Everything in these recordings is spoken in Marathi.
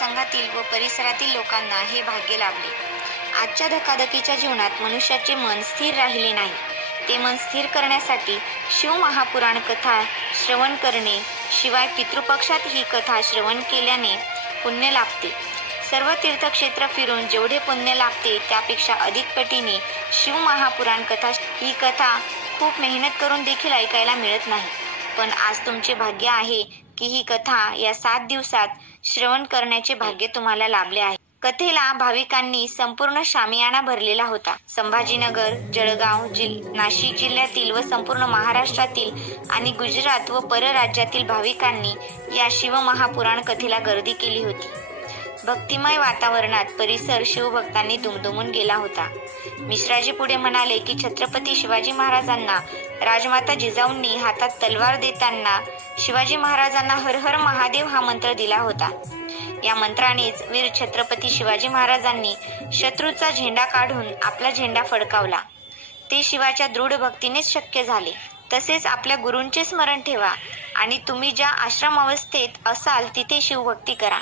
मतदारसंघातील व परिसरातील लोकांना हे भाग्य लाभले. आजच्या धकाधकीच्या जीवनात मनुष्याचे मन स्थिर राहिले नाही. ते मन स्थिर करण्यासाठी शिव महापुराण कथा श्रवण करणे, शिवाय पितृपक्षात ही कथा श्रवण केल्याने पुण्य लाभते. सर्व तीर्थक्षेत्र फिरून जेवढे पुण्य लाभते त्यापेक्षा अधिक पटीने शिव महापुराण कथा. ही कथा खूप मेहनत करून देखील ऐकायला मिळत नाही. पण आज तुमचे भाग्य आहे की ही कथा या 7 दिवसात श्रवण करण्याचे भाग्य तुम्हाला लाभले आहे. कथेला भाविकांनी संपूर्ण शामियाना भरलेला होता. संभाजीनगर, जळगाव, नाशिक जिल्ह्यातील व संपूर्ण महाराष्ट्रातील आणि गुजरात व परराज्यातील भाविकांनी या शिवमहापुराण कथेला गर्दी केली होती. भक्तिमय वातावरणात परिसर शिवभक्तांनी दुमदुमून गेला होता. मिश्राजी पुढे म्हणाले की छत्रपती शिवाजी महाराजांना राजमाता जिजाऊंनी हातात तलवार देताना शिवाजी महाराजांना हर हर महादेव हा मंत्र दिला होता. या मंत्रानेच वीर छत्रपती शिवाजी महाराजांनी शत्रूचा झेंडा काढून आपला झेंडा फडकावला. ते शिवाच्या दृढ भक्तीनेच शक्य झाले. तसेच आपल्या गुरूंचे स्मरण ठेवा आणि तुम्ही ज्या आश्रम अवस्थेत असाल तिथे शिवभक्ती करा,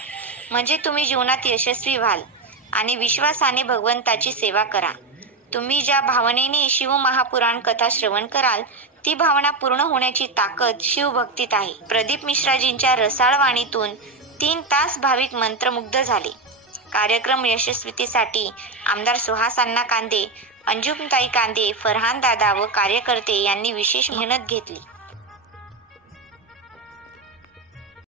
म्हणजे तुम्ही जीवनात यशस्वी व्हाल आणि विश्वासाने भगवंताची सेवा करा. तुम्ही ज्या भावनेने शिव महापुराण कथा श्रवण कराल ती भावना पूर्ण होण्याची ताकद शिवभक्तीत आहे. प्रदीप मिश्राजींच्या रसाळ वाणीतून 3 तास भाविक मंत्रमुग्ध झाले. कार्यक्रम यशस्वीतेसाठी आमदार सुहास अण्णा कांदे, अंजुमताई कांदे, फरहान दादा व कार्यकर्ते यांनी विशेष मेहनत घेतली.